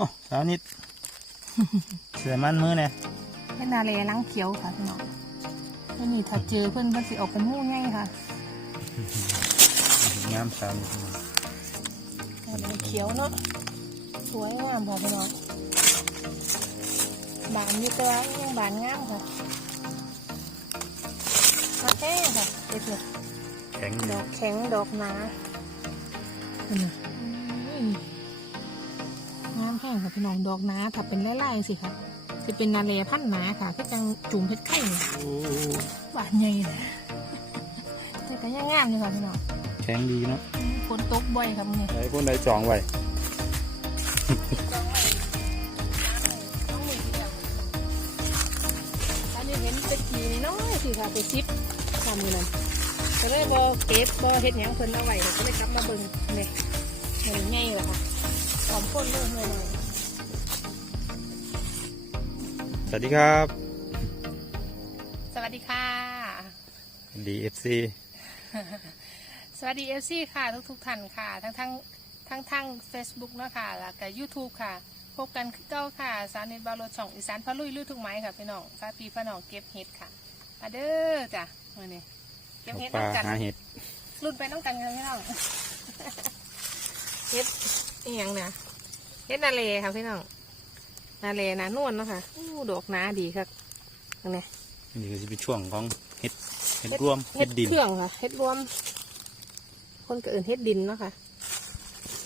อ้สาวนิด เสือมันมือเนี่ยเป็นนาเลล้างเขียวค่ะพี่น้องไม่มีถ้าเจอเพื่อนเพื่อนสิออกเป็นหมู่ง่ายค่ะงามสาวนิดนาเลเขียวเนาะสวยงามค่ะพี่น้องบานอยู่ตัวยังบานงามค่ะมาแค่ค่ะเด็ดเลยแข็งดอกแข็งดอกหนาอืม ค่ะพี่น้องดอกหนาถ้าเป็นไล่ๆสิค่ะจะเป็นนาเลพันธุ์หนาค่ะก็จังจุ่มเพชรไข่เนี่ยโอ้บานใหญ่เลยแต่ก็ยังงามอยู่ค่ะพี่น้องแข็งดีเนาะฝนตกบ่อยครับเนี่ยไอ้คนใดจองไว้อันนี้เห็นเป็นกีน้อยๆสิค่ะไปซิปทำมือนั้นก็เลยบอเก็บบอเฮ็ดหยังเพิ่นเอาไว้ก็เลยกลับมาเบิ่งเนี่ยเห็นง่ายเลยค่ะหอมพ่นเริ่มเลย สวัสดีครับ สวัสดีค่ะดีเอฟซีสวัสดีเอฟซีค่ะทุกทุกๆท่านค่ะ ทั้งทั้งทั้งทั้งเฟซบุ๊กเนาะค่ะแล้วก็ยูทูบค่ะ พบกันคือเก้าค่ะ สาวเน็ตบาโลช่องอีสานพะลุยลุยทุกไม้ค่ะพี่น้องฟ้าปีฟ้าน้องเก็บเห็ดค่ะมาเด้อจ้ะมื่อนี้เก็บเห็ดปลาน้ำกันหาเห็ดรุ่นไปน้องกันกันพี่น้องเฮ็ดอีหยังเนี่ยเฮ็ดนาเลค่ะพี่น้อง นาเลนานวลเนาะค่ะอู้ดอกหนาดีครับตรงนี้นี่ก็จะเป็นช่วงของเห็ดเห็ดรวมเฮ็เห็ดดดินเครื่องค่ะเฮ็ดรวม คนก็เอื่นเฮ็ดดินเนาะค่ะ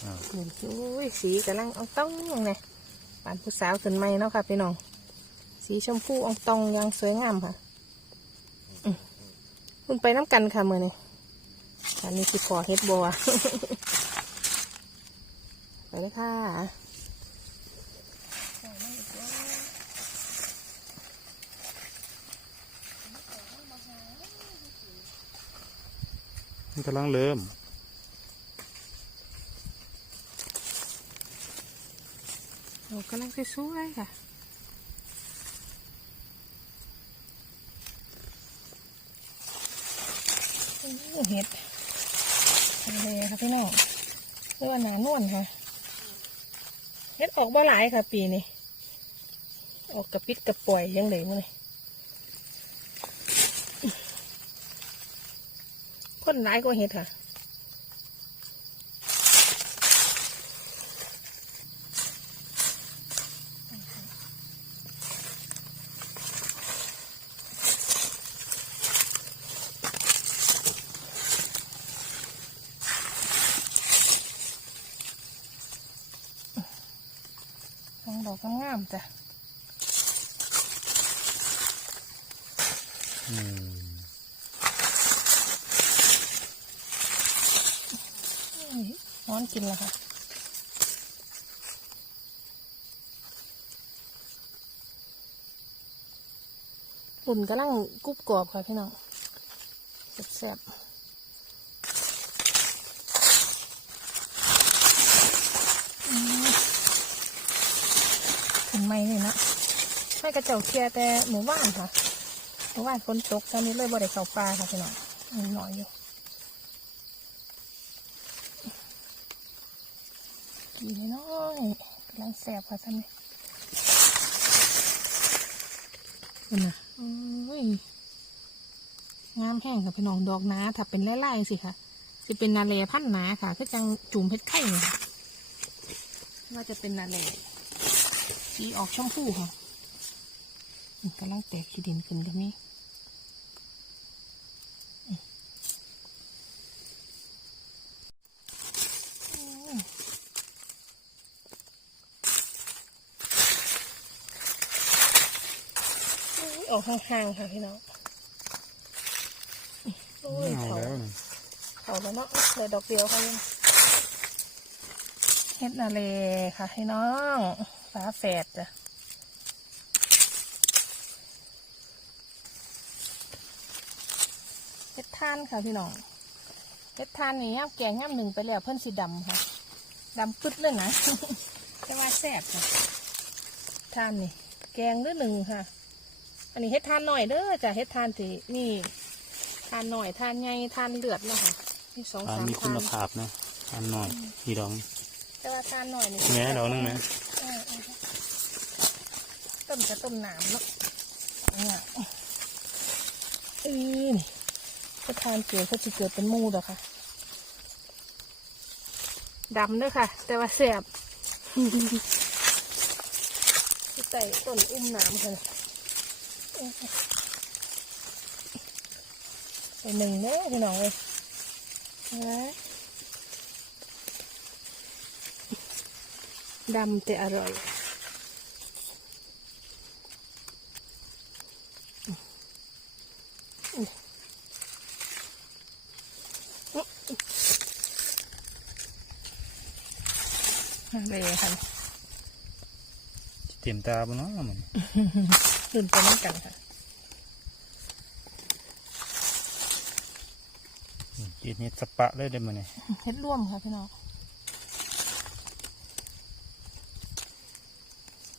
อ่านี่อุ้ยสีกำลังอองต้องเนี่ยปานผู้สาวขึ้นใหม่เนาะค่ะพี่น้อง สีชมพูอองตองอยังสวยงามค่ะอืมคุณไปน้ำกันค่ะมือนี้อันนี้สิพอเฮ็ดบัว ไปเลยค่ะ มันกำลังเริ่ม โอ้กำลังสวยค่ะเห็ดอะไรค่ะพี่น้องเรียกว่าหนานวลค่ะ เห็ดออกบ่หลายค่ะ ปีนี้ ออกกระปิดกระป่อยยังเหลวเลย คนหลายกว่าเห็ดค่ะลองดอกงามๆจ้ะอืม อุ้ยร้ อนกินแล้วค่ะอุ่นกำลังกรุบกรอบค่ะพี่น้องแซ่บๆอืมขึ้นไม่เลยนะให้กระเจ้าเคลียแต่หมู่บ้านค่ะหมู่บ้านฝนตกตอนนี้เลยบ่ได้เข้าปลาค่ะพี่น้องหน่อยอยู่ กีน้อยๆกำลังแสบค่ะท่านนี่เป็นนะโอ้ยงามแห้งค่ะพี่น้องดอกหนาถ้าเป็นไล่ๆสิค่ะจะเป็นนาเลพันธุ์หนาค่ะก็จังจุ่มเพชรไข่เนี่ยค่ะว่าจะเป็นนาเลสีออกชมพูค่ะอืมกำลังแตกขี้ดินขึ้นกับนี้ ออกห่างๆค่ะพี่น้องโอ้ยเอาเขาแล้วนี่เขาแล้วเนาะเหลือดอกเดียวค่ะยังเฮ็ดนาเลค่ะพี่น้องฟ้าแฝดจ้ะเฮ็ดท่านค่ะพี่น้องเฮ็ดท่านนี่ย่ำแกงย่ำหนึ่งไปแล้วเพิ่นสีดำค่ะดำปึ๊ดเลยนะ แต่ว่าแซ่บค่ะท่านนี่แกงเด้อหนึ่งค่ะ อันนี้เฮ็ดทานหน่อยเด้อจ้ะเฮ็ดทานที่นี่ทานหน่อยทานใหญ่ทานเลือดแล้วค่ะมีสองปลาสามมีคุทาณนภาพเนาะอันหน่อยนี่ดองแต่ว่าทานหน่อยนี่แม่ดอกนึงไหมเออเอต้นกับต้นหนามเนาะเนี่ยอีนี่ก็ทานเกลือเขาจะเกิดเป็นหมูดอกค่ะดำด้วยค่ะ แต่ว่าแสบที่ใส่ต้นอุ้มน้ำค่ะ ไปหนึ่งเด้อพี่น้องเลยนะดำแต่อร่อยเลยค่ะ เตรียมตาบ่เนาะมันตื่นไปน้ำกันค่ะกินเฮ็ดสปะเลยได้อมื้อนี้เฮ็ดร่วมค่ะพี่น้อง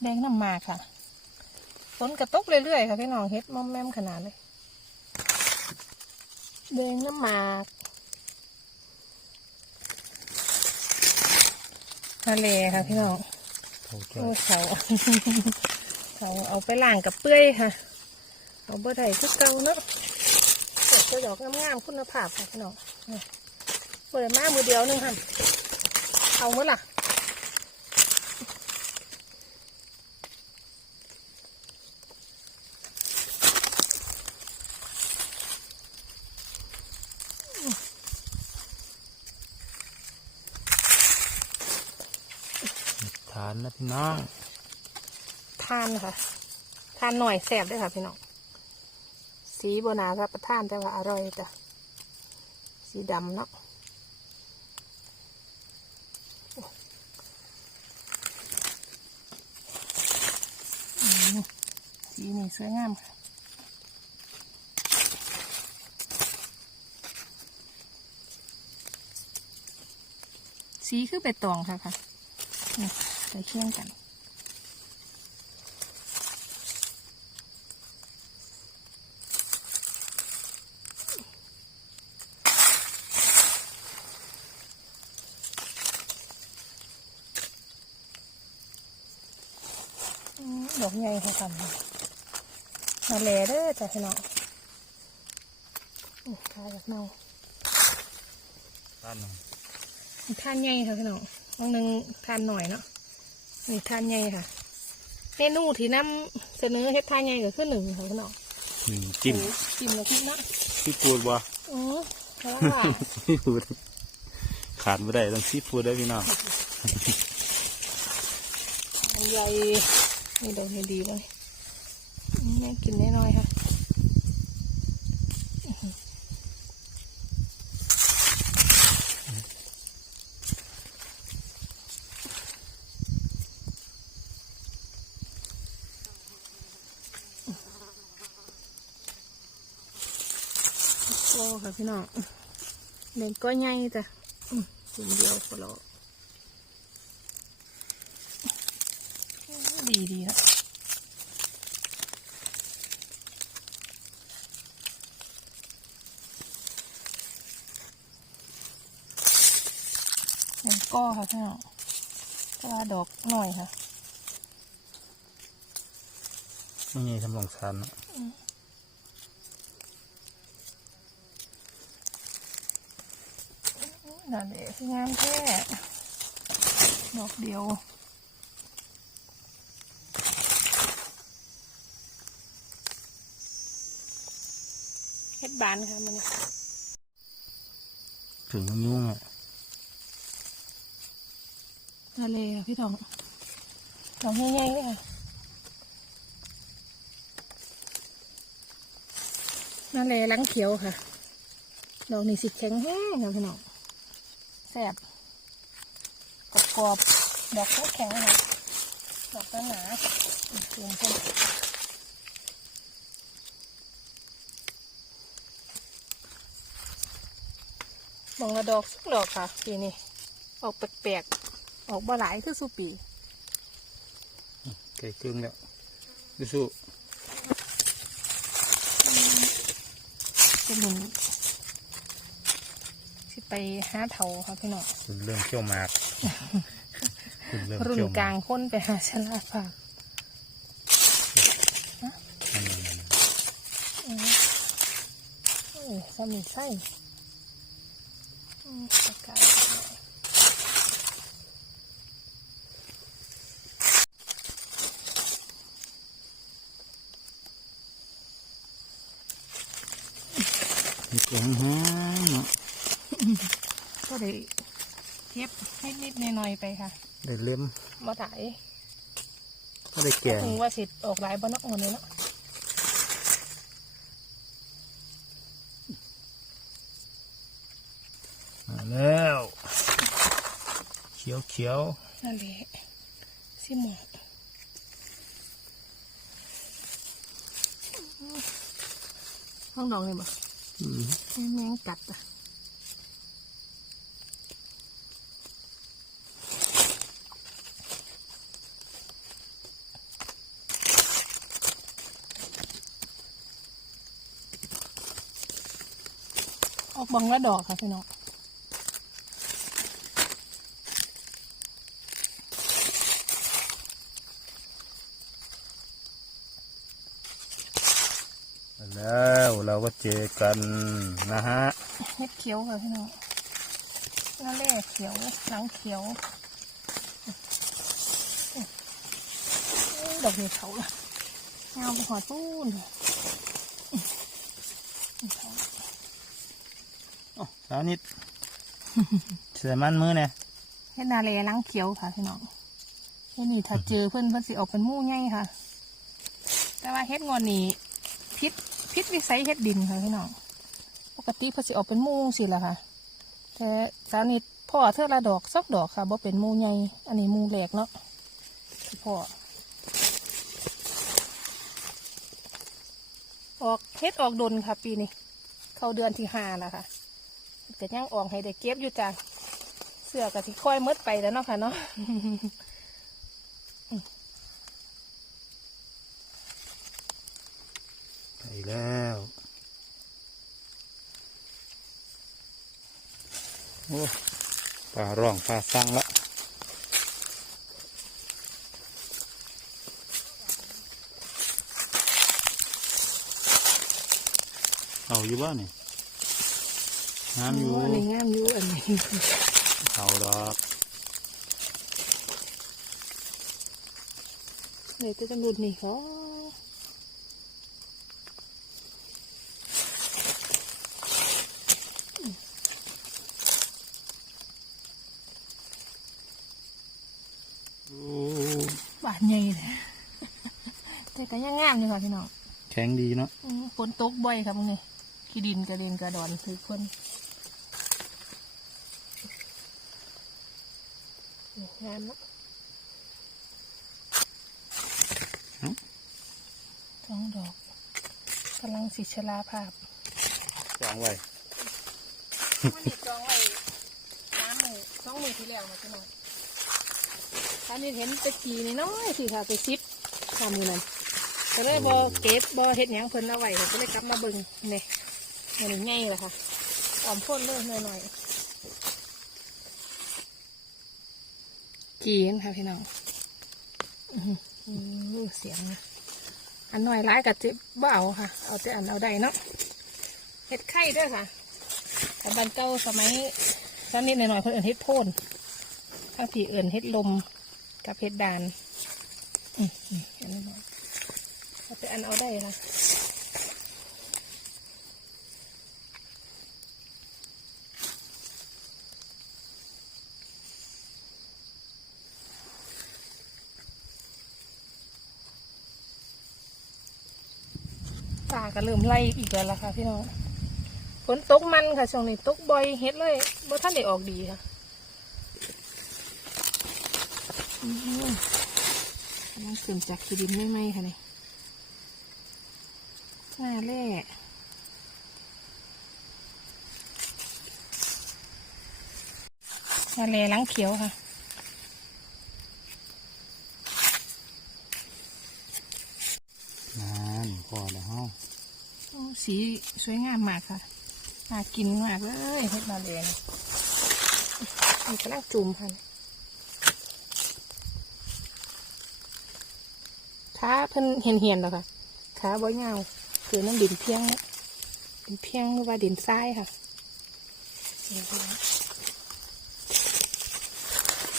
แดงน้ำหมากค่ะฝนกระตกเรื่อยๆค่ะพี่น้องเฮ็ดมอมแมมขนาดเลยแดงน้ำหมากทะเลค่ะพี่น้อง เขาจ้อโอ้เขา เขาเอาไปล้างกับเปื่อยค่ะ เอาบ่ได้คือเก่าเนาะเก็บตัวดอกงามๆคุณภาพค่ะพี่น้องเปิดมามือเดียวนึงค่ะเอาเมื่อล่ะ นะพี่น้องทานค่ะทานหน่อยแสบด้วยค่ะพี่น้องสีโบนารับประทานแต่ว่าอร่อยจ้ะสีดำเนาะสีนี่สวยงามค่ะสีคือใบตองค่ะค่ะ นี่ใส่เคี่ยงกันอืมดอกใหญ่ค่ะกันมาแลเด้อจ้ะพี่น้องอืมขายจากเนาทานหน่อยทานใหญ่ค่ะพี่น้องบางหนึงทานหน่อยเนาะ นี่ทานใหญ่ค่ะเมนูที่นำเสนอเฮ็ดทานใหญ่ก็คือหนึ่งค่ะพี่น้องหนึ่งจิ้มโอ้จิ้มแล้วพี่เนาะซีฟู้ดบ่อ๋อเพราะว่าซีฟู้ดขาดไม่ได้ต้องซีฟู้ดได้อพี่น้องทานใหญ่นี่ดอกนี้ดีเลยอืมแม่กินน้อยๆค่ะ โอ้ค่ะพี่น้องเด็กก็ใหญ่จ้ะอืมจุ่มเดียวพอแล้วดีดีนะเด็กก็ค่ะพี่น้องก็ดอกหน่อยค่ะไม่ใช่สำรองสารเนาะ นั่นเองงามแค่ดอกเดียวเฮ็ดบานค่ะมันถึงยุ่งๆอะทะเลค่ะพี่ทองดอกใหญ่ๆเลยค่ะนาเลลังเขียวค่ะ ดอกนี่สิแข็งแห้งค่ะพี่น้อง แซ่บกรอบๆดอกแข็งๆค่ะดอกหนาๆอืมเตรียมเพิ่มมองละดอกสักดอกค่ะปีนี้ออกแปลกๆออกบ่หลายคือสุปีไก่ครึ่งแล้วดูสู้จะหมุนสิ ไปหาเถาค่ะพี่น้องคุณเริ่มเขี้ยวมาคุณเริ่มรุ่นกลางค้นไปหาชลาดปากอืมโอ้ยสมิดไส้อืมปากกามียงห้งเนาะ ก็ได้เก็บให้นิดๆหน่อยๆไปค่ะได้เล็มมาถ่ายก็ได้แกงถึงว่าสิออกหลายบ้านนอกหมดเลยเนาะมาแล้วเขียวเขียวนั่นแหละสิหมอกห้องดองเลยบ่ๆอืมแมงกัดอะ ออกบังละดอกค่ะพี่น้องมาแล้วเราก็เจอกันนะฮะเห็ดเขียวค่ะพี่น้องหน้าแร่เขียวหลังเขียว ดอกเห็ดเขาละเงาไปหอดปูน อ๋อสาวนิดเสือมันมือเนี่ยเห็ดนาแลหลังเขียวค่ะพี่น้องเห็ดนี่ถ้าเจอเพื่อนเพื่อนสิออกเป็นหมู่ใหญ่ค่ะ แต่ว่าเห็ดงอนนี่พิษพิษวิสัยเห็ดดินค่ะพี่น้องปกติเพื่อนสิออกเป็นหมู่สิละค่ะ แต่สาวนิดพ่อเท่าละดอกซอกดอกค่ะบ่เป็นหมู่ใหญ่อันนี้หมู่แหลกเนาะที่พ่อออกเฮ็ดออกดนค่ะ ปีนี้ เข้าเดือนที่ห้าแล้วค่ะ ก็ยังออกให้ได้เก็บอยู่จ้ะเสื้อกับที่ค่อยมดไปแล้วเนาะค่ะเนาะไปแล้ว โอ้ปลาร่องปลาสั่งละเอาอยู่บ้านนี่น้ำอยู่อันนี้งามอยู่อันนี้เอาดอกเลยจะจะหลุดนี่เขาโอ้บานใหญ่เลยแต่ก็ยังงามอยู่ค่ะพี่น้องแข็งดีเนาะอืมฝนตกบ่อยครับมึงนี่ขี้ดินกระเด็นกระดอนคือคนนี่งามเนาะสองดอกกำลังสิชลาภาพจางไว้วันนี้จองไว้น้ำมือสองมือที่แล้วนะพี่น้องท่านนี้เห็นตะกี้นี่น้อยสิค่ะไปซิปทำอยู่นั่นก็เลยบอเก็บบอเห็ดหยังเพิ่นเอาไว้ค่ะก็เลยกลับมาเบิ่งนี่มันนี่ง่ายเลยค่ะออมพ่นเลยหน่อยๆ กีนค่ะพี่น้องอือเสียงนะอันน้อยร้ายกับจิบเอาค่ะ เอาแต่อันเอาได้เนาะเห็ดไข่ด้วยค่ะแต่บ้านเก่าสมัยสักนิดหน่อยคนอื่นเฮ็ดโพนข้างผีอื่นเฮ็ดลมกับเฮ็ดดานอืมอันนี้หน่อยเอาไปอันเอาได้ละ ป่าก็เริ่มไล่อีกแล้วล่ะค่ะพี่น้องฝนตกมันค่ะช่วงนี้ตกบ่อยเฮ็ดเลยบ่ท่านได้ออกดีค่ะอืมกำลังเสริมจากขีดินไม่ไหมค่ะนี่หน้าแร่หน้าแร่หลังเขียวค่ะ นั่นพอแล้ว โอ้ สีสวยงามมากค่ะน่ากินมากเลยเฮ็ดมาเลยนี่นี่กำลังจุ่มค่ะขาเพิ่นเหียนเหียนๆแล้วค่ะขาบ่ยาวคือน้ำดินเพียงเนี่ยเป็นเพียงหรือว่าดินทรายค่ะนี่ค่ะ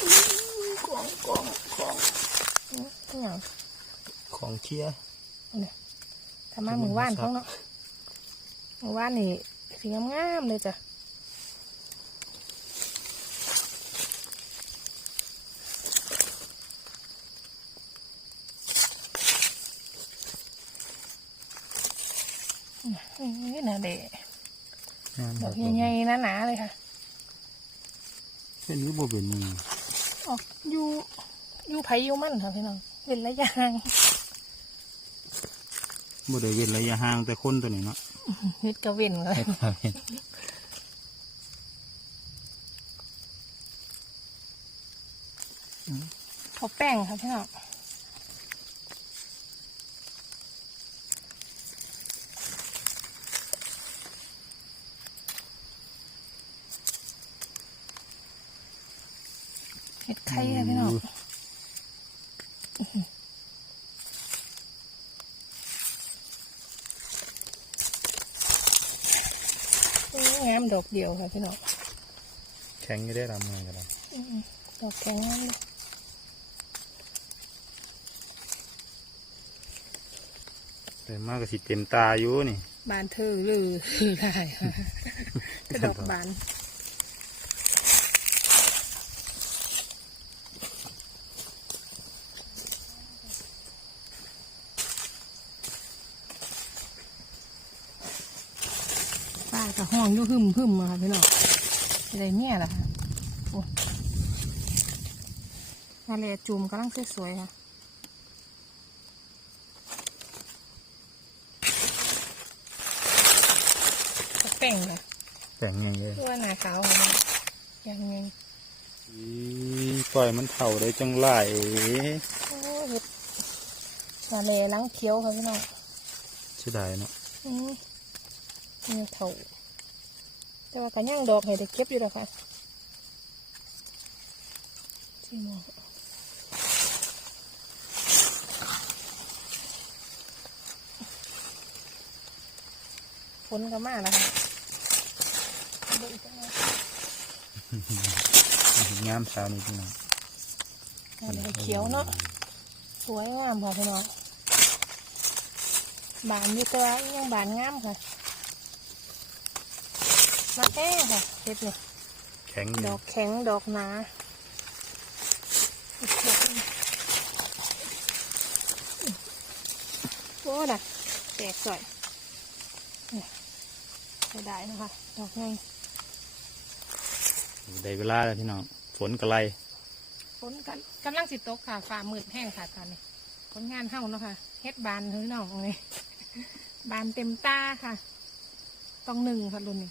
อื้อกองกองกองอื้ออหย่างของเคี้ยทำมาหมู่บ้านเขาเนาะ หมู่บ้านนี่สีงามๆเลยจ้ะนี่นะเด็งามดอกใหญ่ๆหนาๆเลยค่ะเป็นนี้บ่เป็นนี่ออกอยู่อยู่ไผอยู่มันค่ะพี่น้องเป็นระยะห่างบ่ได้เว้นระยะห่างแต่คนตัวนี้เนาะ นิดกระเว้นเลยเขาแป้งค่ะพี่น้องเห็ดไข่ค่ะพี่น้องอื้องามดอกเดียวค่ะพี่น้องแข็งอยู่ได้ลำเงินกันแล้วอืมดอกแข็งงามเลยแต่มากก็สิเต็มตาอยู่นี่ บานเธอหรือได้ค่ะ กระดอกบาน ป้ากับ ห้องอยู่หึมหึมมาค่ะพี่น้องอะไรเนี่ยล่ะค่ะโอ้มาเลยจุ่มกำลังสวยๆค่ะก็แป้งเลยแต่งไงเลยตัวหนาขาวของมันยังไงอีปล่อยมันเถ่าได้จังไรโอ้เห็ดมาเลยล้างเคี้ยวค่ะพี่น้องเสียดายเนาะอืมนี่เถา แต่ว่ากันย่างดอกให้ได้เก็บอยู่แล้วค่ะที่มองฝนก็มาแล้วค่ะเบิ่งจังเลยงามเช้านี้พี่น้องเอาเลยเขียวเนาะสวยงามค่ะพี่น้องบานมีตัวยังบานงามค่ะ มาแอ้ค่ะเห็ดนี่แข็งอดยู่อกแข็งดอกหนาโอ้น่ะแตกสวยนี่ใช้ได้นะคะ ดอกไงได้เวลาแล้วพี่น้องฝนกระไรฝนกันกำลังสิตกค่ะฟ้ามืดแห้งค่ะตอนนี้ผลงานเท่าเนาะค่ะเฮ็ดบานเฮ้ยน้องเลยบานเต็มตาค่ะ ต้องหนึ่งค่ะรุ่นนี้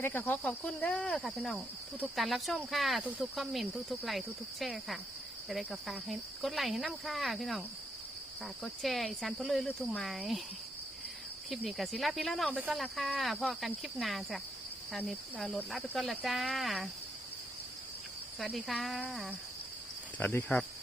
จะได้ก็ขอขอบคุณเด้อค่ะพี่น้องทุกๆการรับชมค่ะ ทุกๆคอมเมนต์ทุกๆไลค์ทุกๆแชร์ค่ะ จะได้กับฝากให้กดไลค์ให้น้ำค่ะพี่น้องฝากกดแชร์อีชันเพลือลือทุกไม้คลิปนี้กับศิลาพี่ละน้องไปก่อนละค่ะพอกันคลิปหน้าจ้ะตอนนี้เราโหลดลาไปก่อนละจ้า สวัสดีค่ะ สวัสดีครับ